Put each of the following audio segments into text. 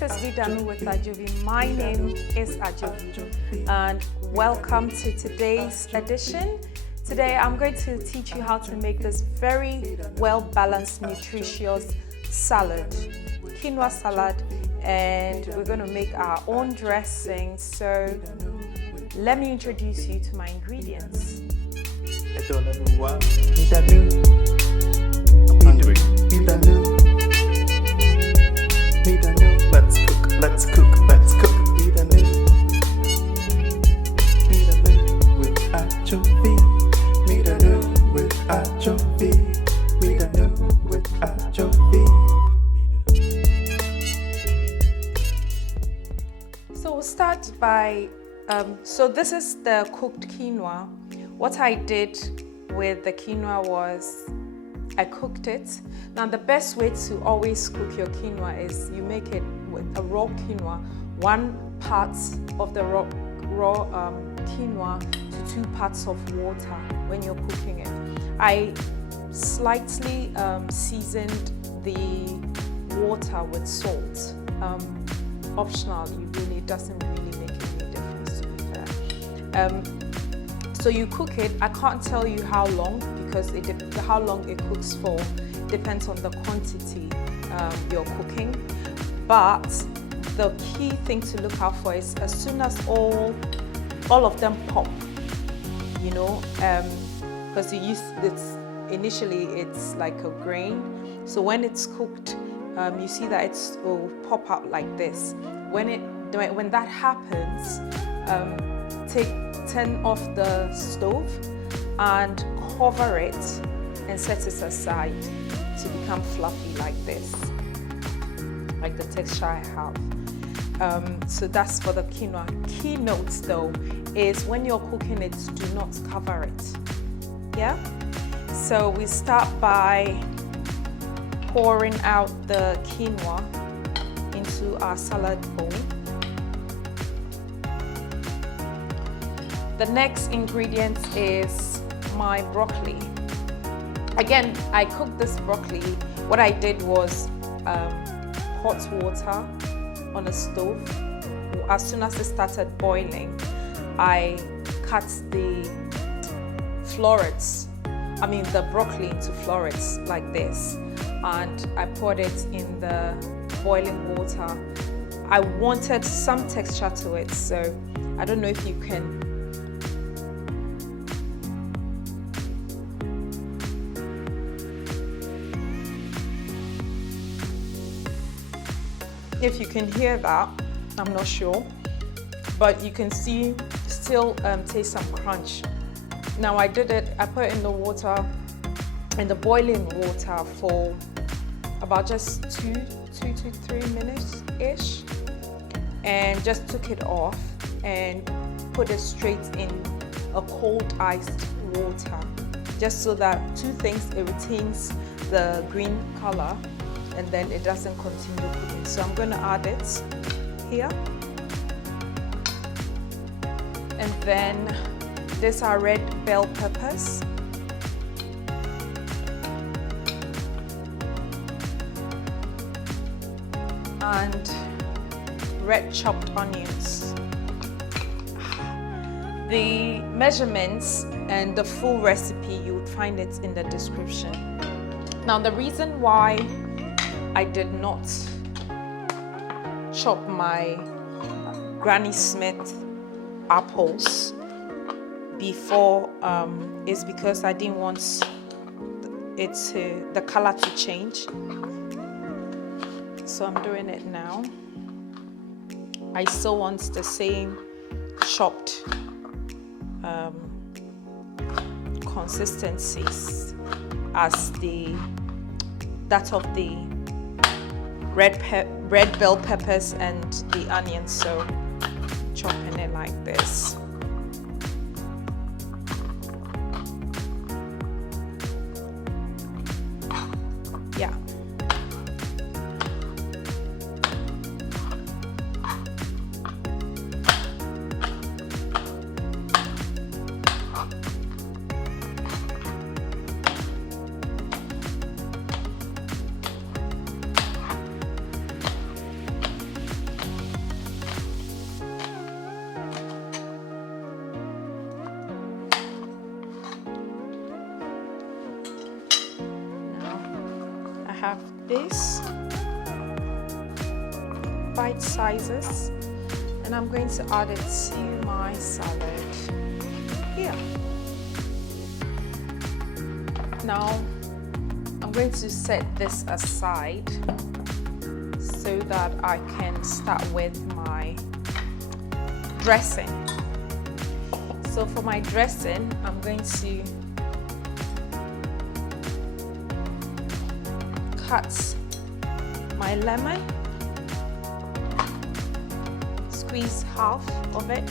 This is Midanu with Adzovi. My name is Adzovi and welcome to today's edition. Today I'm going to teach you how to make this very well-balanced, nutritious salad, quinoa salad, and we're going to make our own dressing. So let me introduce you to my ingredients. Let's cook. Midanu with Adzovi. Midanu with Adzovi. Midanu with Adzovi. So we'll start by, so this is the cooked quinoa. What I did with the quinoa was I cooked it. Now the best way to always cook your quinoa is you make it with a raw quinoa, 1 part of the raw quinoa to 2 parts of water when you're cooking it. I slightly seasoned the water with salt. Optional, it doesn't really make any difference to be fair. So you cook it. I can't tell you how long because how long it cooks for depends on the quantity you're cooking. But the key thing to look out for is as soon as all of them pop, because initially it's like a grain. So when it's cooked, you see that it will pop out like this. When that happens, turn off the stove and cover it and set it aside to become fluffy like this, like the texture I have. So that's for the quinoa. Key notes though is when you're cooking it, do not cover it. Yeah? So we start by pouring out the quinoa into our salad bowl. The next ingredient is my broccoli. Again, I cooked this broccoli. What I did was hot water on a stove. As soon as it started boiling, I cut the the broccoli into florets like this, and I poured it in the boiling water. I wanted some texture to it, so I don't know if you can hear that. I'm not sure, but you can still taste some crunch. Now I put it in the water, in the boiling water for about just 2 to 3 minutes ish, and just took it off and put it straight in a cold iced water, just so that 2 things: it retains the green color and then it doesn't continue cooking. So I'm going to add it here, and then these are red bell peppers, and red chopped onions. The measurements and the full recipe, you would find it in the description. Now the reason why I did not chop my Granny Smith apples before is because I didn't want the color to change. So I'm doing it now. I still want the same chopped consistencies as that of the red bell peppers and the onions, so chopping it like this. Yeah. this, bite sizes, and I'm going to add it to my salad here. Now I'm going to set this aside so that I can start with my dressing. So for my dressing, I'm going to cut my lemon, squeeze half of it.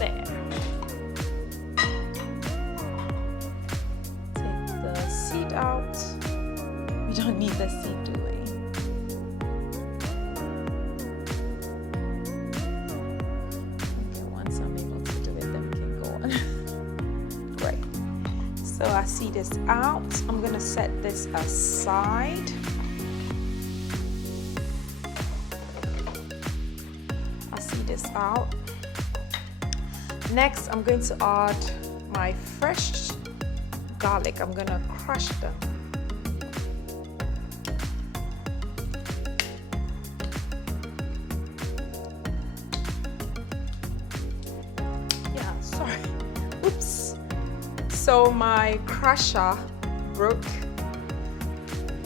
There. Take the seed out. We don't need the seed, do we? Okay, once I'm able to do it, then we can go on. Great. So I see this out. I'm going to set this aside. I see this out. Next, I'm going to add my fresh garlic. I'm going to crush them. Yeah, sorry. Oops. So my crusher broke.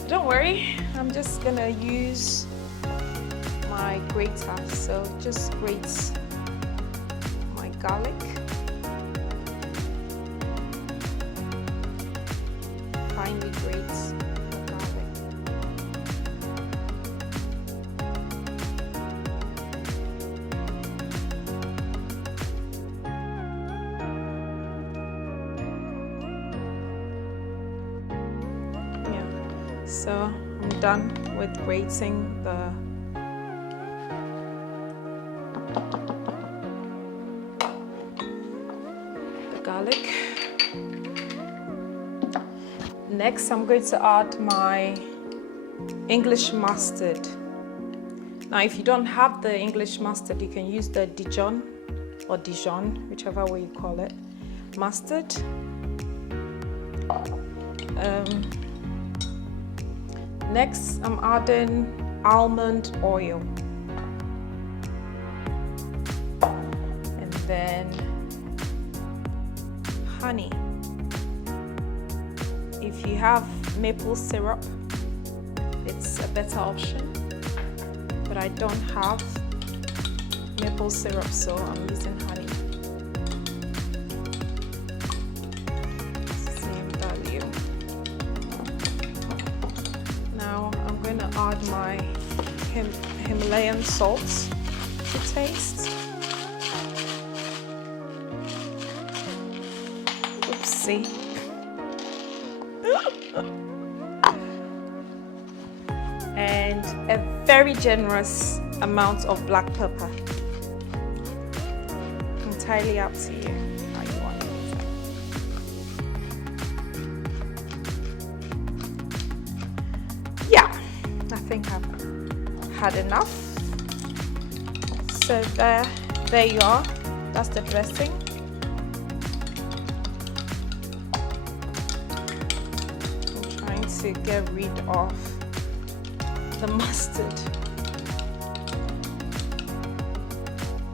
Don't worry, I'm just going to use my grater. So just grate my garlic. Finely grate the garlic. Yeah, so I'm done with grating the garlic. Next, I'm going to add my English mustard. Now, if you don't have the English mustard, you can use the Dijon or Dijon, whichever way you call it, mustard. Next, I'm adding almond oil. And then honey. If you have maple syrup, it's a better option, but I don't have maple syrup, so I'm using honey. Same value. Now I'm going to add my Himalayan salt to taste. Oopsie. And a very generous amount of black pepper. Entirely up to you how you want to use it. Yeah, I think I've had enough. So there you are. That's the dressing. To get rid of the mustard.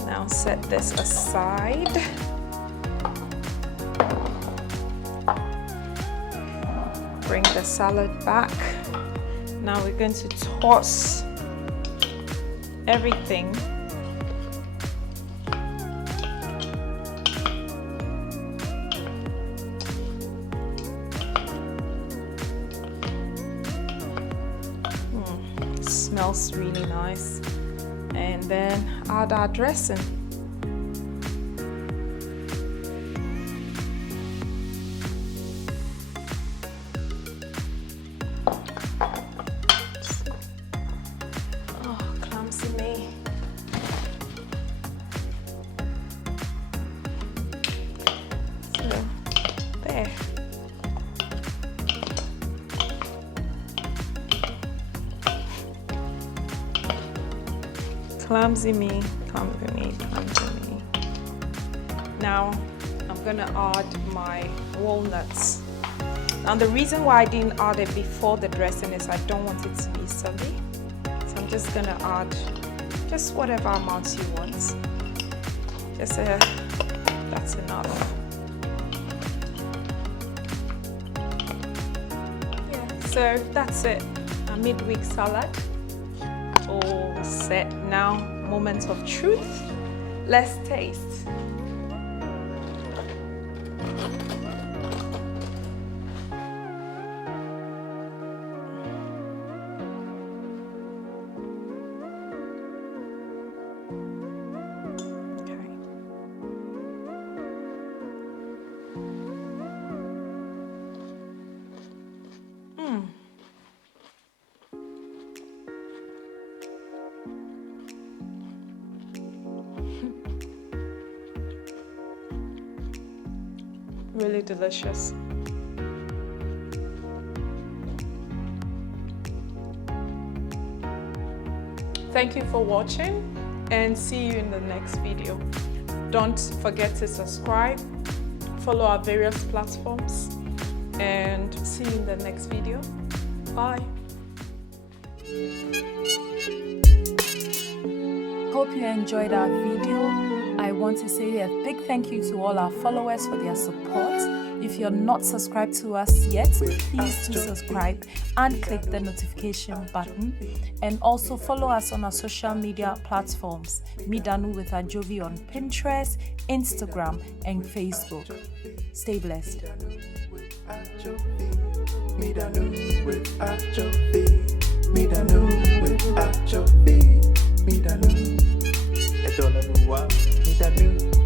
Now set this aside. Bring the salad back. Now we're going to toss everything . Smells really nice. And then add our dressing. Oh, clumsy me. So, there. Clumsy me, clumsy me, clumsy me. Now I'm gonna add my walnuts. Now the reason why I didn't add it before the dressing is I don't want it to be soggy. So I'm just gonna add just whatever amount you want. Just that's enough. Yeah, so that's it. A midweek salad. All set. Now, moment of truth. Let's taste. Really delicious. Thank you for watching and see you in the next video. Don't forget to subscribe, follow our various platforms, and see you in the next video. Bye. Hope you enjoyed our video. I want to say a big thank you to all our followers for their support. If you're not subscribed to us yet, please do subscribe and click the notification button. And also follow us on our social media platforms, Midanu with Adzovi on Pinterest, Instagram, and Facebook. Stay blessed. Midanu with Adzovi. Midanu with Adzovi. Midanu. Midanu.